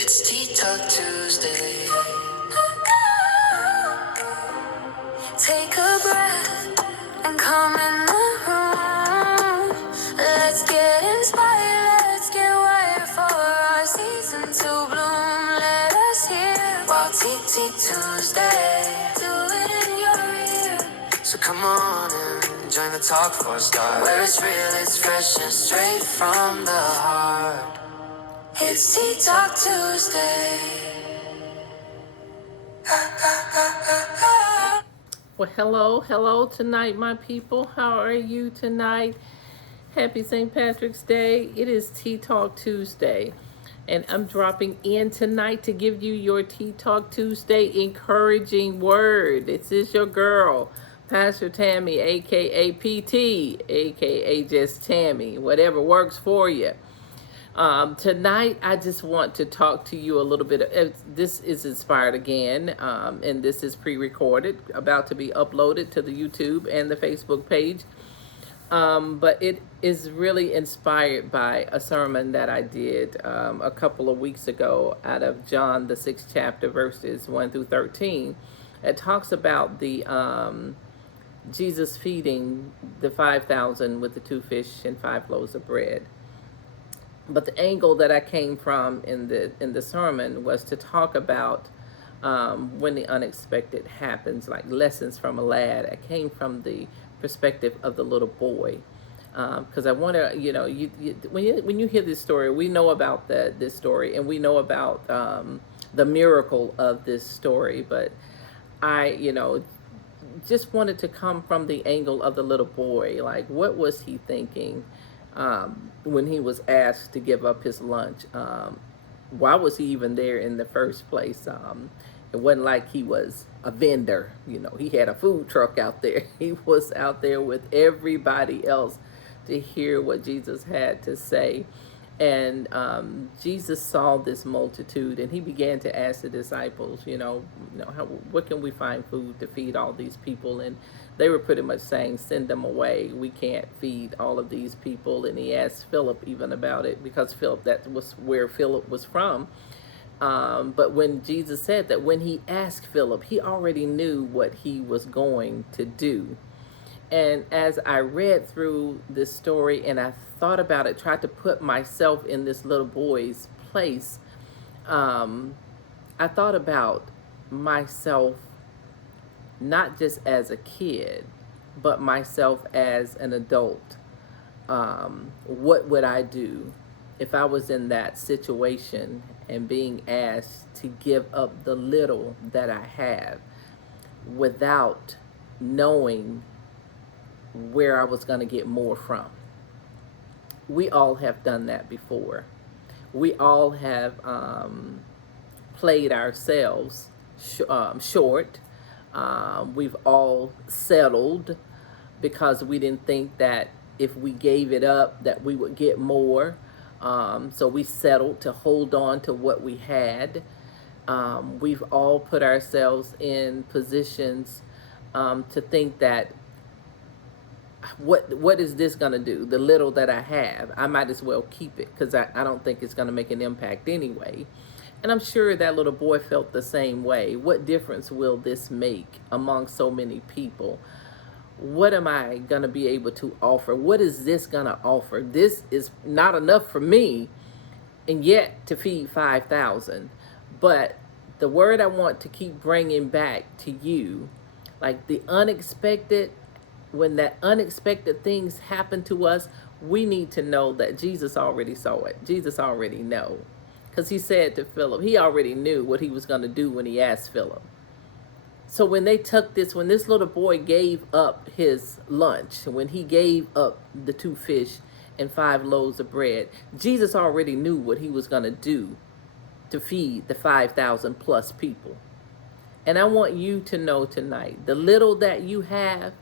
It's Tea Talk Tuesday. Take a breath and come in the room. Let's get inspired, let's get wired for our season to bloom. Let us hear while Tea Tuesday. Do it in your ear. So come on and join the talk for a start. Where it's real, it's fresh and straight from the heart. It's Tea Talk Tuesday. Well, hello tonight, my people. How are you tonight? Happy St. Patrick's Day. It is Tea Talk Tuesday, and I'm dropping in tonight to give you your Tea Talk Tuesday encouraging word. This is your girl, Pastor Tammy, aka PT, aka just Tammy, whatever works for you. Tonight, I just want to talk to you a little bit. This is inspired again, and this is pre-recorded, about to be uploaded to the YouTube and the Facebook page. But it is really inspired by a sermon that I did a couple of weeks ago out of John, the 6th chapter, verses 1 through 13. It talks about the Jesus feeding the 5,000 with the 2 fish and 5 loaves of bread. But the angle that I came from in the sermon was to talk about when the unexpected happens, like lessons from a lad. I came from the perspective of the little boy, because I want to, when you hear this story, we know about this story, and we know about the miracle of this story. But I, just wanted to come from the angle of the little boy. Like, what was he thinking when he was asked to give up his lunch? Why was he even there in the first place? It wasn't like he was a vendor. He had a food truck out there. He was out there with everybody else to hear what Jesus had to say. And Jesus saw this multitude, and he began to ask the disciples, what can we find food to feed all these people? And they were pretty much saying, send them away. We can't feed all of these people. And he asked Philip even about it, because that was where Philip was from. But when Jesus said that, when he asked Philip, he already knew what he was going to do. And as I read through this story and I thought about it, tried to put myself in this little boy's place, I thought about myself not just as a kid, but myself as an adult. What would I do if I was in that situation and being asked to give up the little that I have without knowing where I was going to get more from? We all have done that before. We all have played ourselves short. We've all settled because we didn't think that if we gave it up that we would get more. So we settled to hold on to what we had. We've all put ourselves in positions to think that what is this going to do? The little that I have, I might as well keep it, because I don't think it's going to make an impact anyway. And I'm sure that little boy felt the same way. What difference will this make among so many people? What am I going to be able to offer? What is this going to offer? This is not enough for me, and yet to feed 5,000. But the word I want to keep bringing back to you, like the unexpected, when that unexpected things happen to us, we need to know that Jesus already saw it. Jesus already know. Because he said to Philip, he already knew what he was going to do when he asked Philip. So when this little boy gave up his lunch, when he gave up the 2 fish and 5 loaves of bread, Jesus already knew what he was going to do to feed the 5,000 plus people. And I want you to know tonight, the little that you have,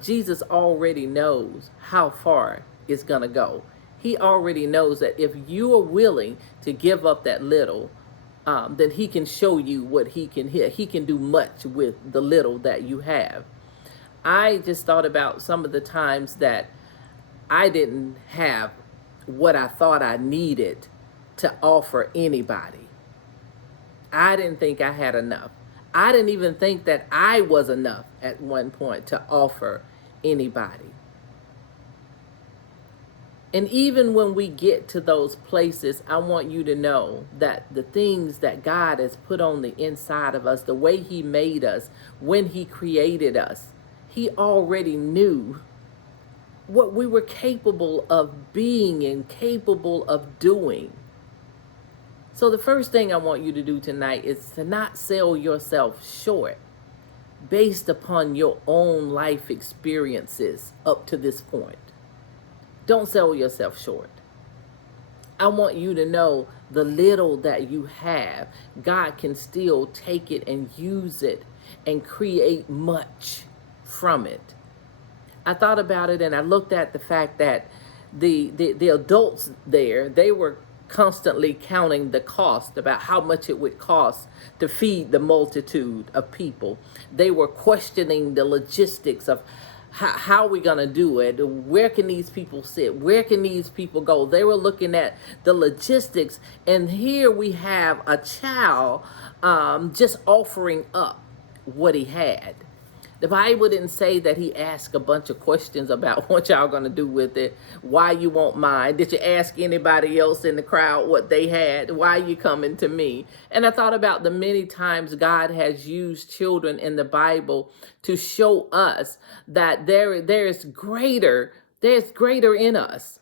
Jesus already knows how far it's going to go. He already knows that if you are willing to give up that little, then he can show you what he can hit. He can do much with the little that you have. I just thought about some of the times that I didn't have what I thought I needed to offer anybody. I didn't think I had enough. I didn't even think that I was enough at one point to offer anybody. And even when we get to those places, I want you to know that the things that God has put on the inside of us, the way He made us, when He created us, He already knew what we were capable of being and capable of doing. So the first thing I want you to do tonight is to not sell yourself short based upon your own life experiences up to this point. Don't sell yourself short. I want you to know the little that you have, God can still take it and use it and create much from it. I thought about it and I looked at the fact that the adults there, they were constantly counting the cost, about how much it would cost to feed the multitude of people. They were questioning the logistics of how are we going to do it? Where can these people sit? Where can these people go? They were looking at the logistics. And here we have a child just offering up what he had. The Bible didn't say that he asked a bunch of questions about what y'all going to do with it, why you want mine. Did you ask anybody else in the crowd what they had? Why are you coming to me? And I thought about the many times God has used children in the Bible to show us that there's greater in us.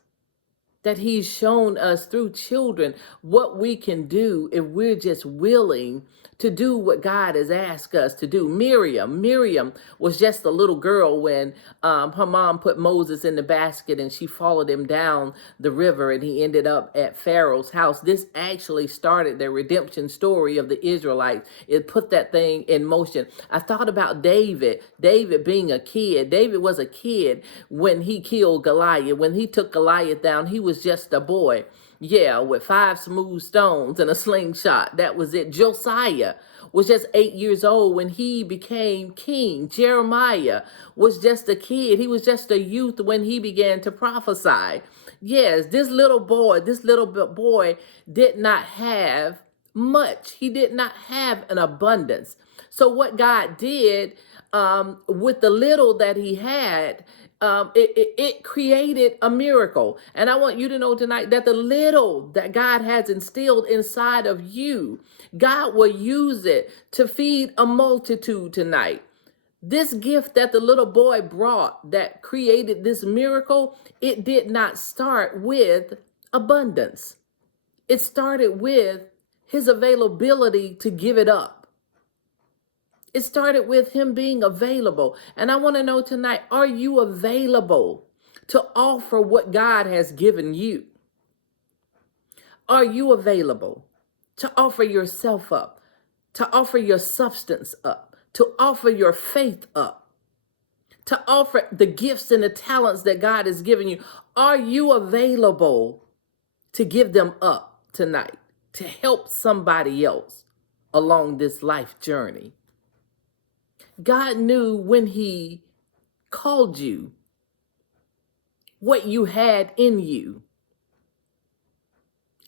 That He's shown us through children what we can do if we're just willing to do what God has asked us to do. Miriam was just a little girl when her mom put Moses in the basket and she followed him down the river and he ended up at Pharaoh's house. This actually started the redemption story of the Israelites. It put that thing in motion. I thought about David being a kid. David was a kid when he killed Goliath. When he took Goliath down, he was just a boy. Yeah, with 5 smooth stones and a slingshot. That was it. Josiah was just 8 years old when he became king. Jeremiah was just a kid. He was just a youth when he began to prophesy. Yes, this little boy did not have much. He did not have an abundance. So what God did with the little that he had, it created a miracle. And I want you to know tonight that the little that God has instilled inside of you, God will use it to feed a multitude tonight. This gift that the little boy brought that created this miracle, it did not start with abundance. It started with his availability to give it up. It started with him being available. And I want to know tonight, are you available to offer what God has given you? Are you available to offer yourself up, to offer your substance up, to offer your faith up, to offer the gifts and the talents that God has given you? Are you available to give them up tonight, to help somebody else along this life journey? God knew when He called you what you had in you.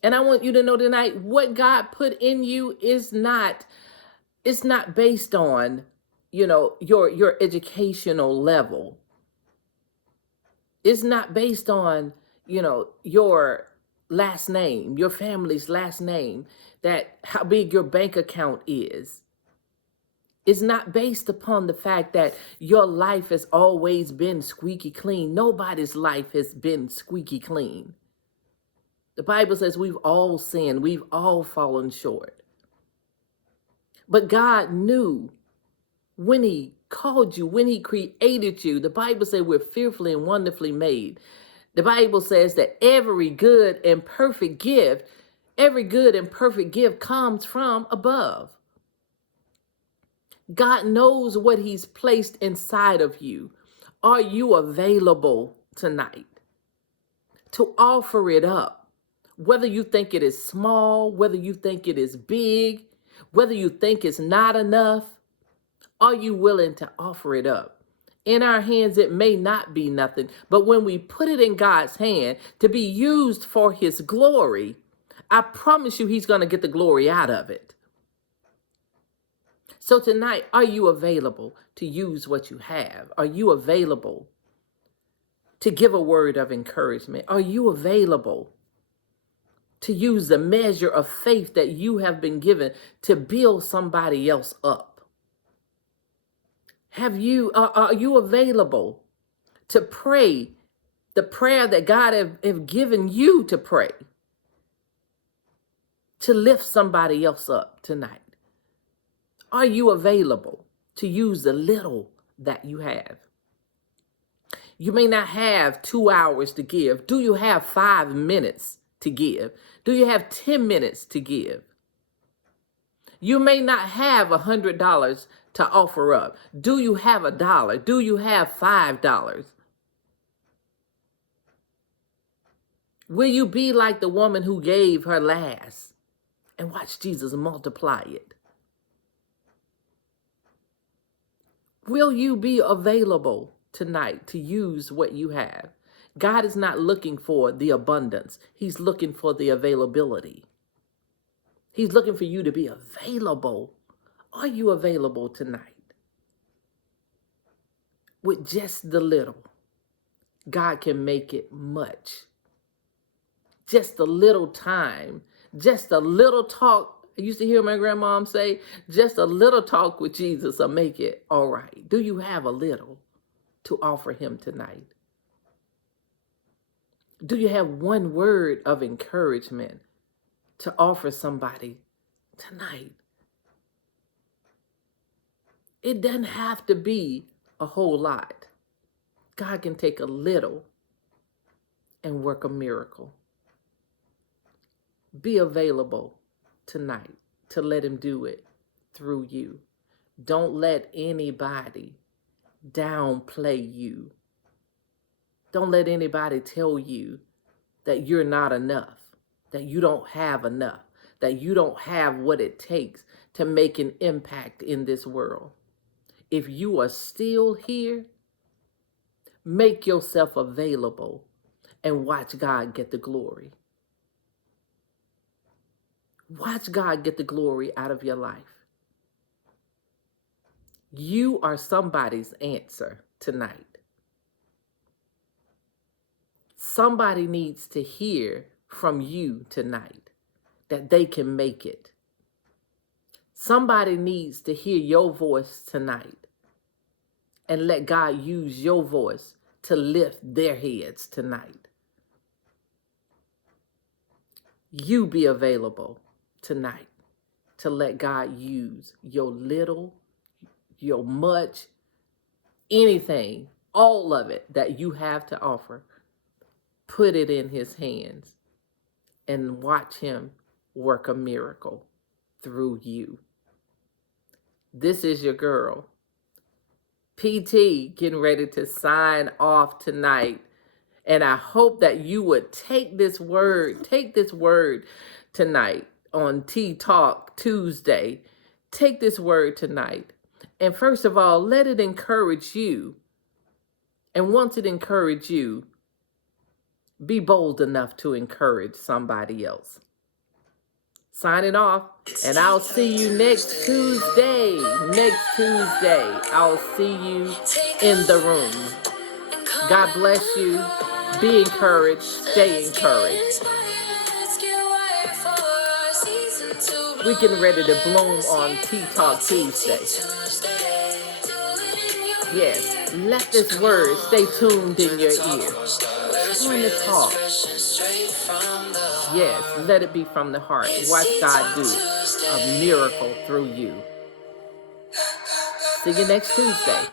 And I want you to know tonight, what God put in you is not, it's not based on, your educational level. It's not based on, your last name, your family's last name, that how big your bank account is. It's not based upon the fact that your life has always been squeaky clean. Nobody's life has been squeaky clean. The Bible says we've all sinned. We've all fallen short. But God knew when He called you, when He created you. The Bible says we're fearfully and wonderfully made. The Bible says that every good and perfect gift comes from above. God knows what He's placed inside of you. Are you available tonight to offer it up? Whether you think it is small, whether you think it is big, whether you think it's not enough, are you willing to offer it up? In our hands, it may not be nothing, but when we put it in God's hand to be used for His glory, I promise you He's going to get the glory out of it. So tonight, are you available to use what you have? Are you available to give a word of encouragement? Are you available to use the measure of faith that you have been given to build somebody else up? Are you available to pray the prayer that God have given you to pray, to lift somebody else up tonight? Are you available to use the little that you have? You may not have 2 hours to give. Do you have 5 minutes to give? Do you have 10 minutes to give? You may not have $100 to offer up. Do you have $1? Do you have $5? Will you be like the woman who gave her last and watch Jesus multiply it? Will you be available tonight to use what you have? God is not looking for the abundance. He's looking for the availability. He's looking for you to be available. Are you available tonight? With just the little, God can make it much. Just a little time, just a little talk. I used to hear my grandmom say, just a little talk with Jesus will make it all right. Do you have a little to offer him tonight? Do you have one word of encouragement to offer somebody tonight? It doesn't have to be a whole lot. God can take a little and work a miracle. Be available tonight to let him do it through you. Don't let anybody downplay you. Don't let anybody tell you that you're not enough, that you don't have enough, that you don't have what it takes to make an impact in this world. If you are still here, make yourself available and watch God get the glory. Watch God get the glory out of your life. You are somebody's answer tonight. Somebody needs to hear from you tonight that they can make it. Somebody needs to hear your voice tonight and let God use your voice to lift their heads tonight. You be available tonight to let God use your little, your much, anything, all of it that you have to offer. Put it in his hands and watch him work a miracle through you. This is your girl, PT, getting ready to sign off tonight. And I hope that you would take this word tonight on Tea Talk Tuesday. Take this word tonight. And first of all, let it encourage you. And once it encourages you, be bold enough to encourage somebody else. Signing off, and I'll see you next Tuesday. I'll see you in the room. God bless you. Be encouraged. Stay encouraged. We're getting ready to bloom on Tea Talk Tuesday. Yes, let this word stay tuned in your ear. Turn the talk. Yes, let it be from the heart. Watch God do a miracle through you. See you next Tuesday.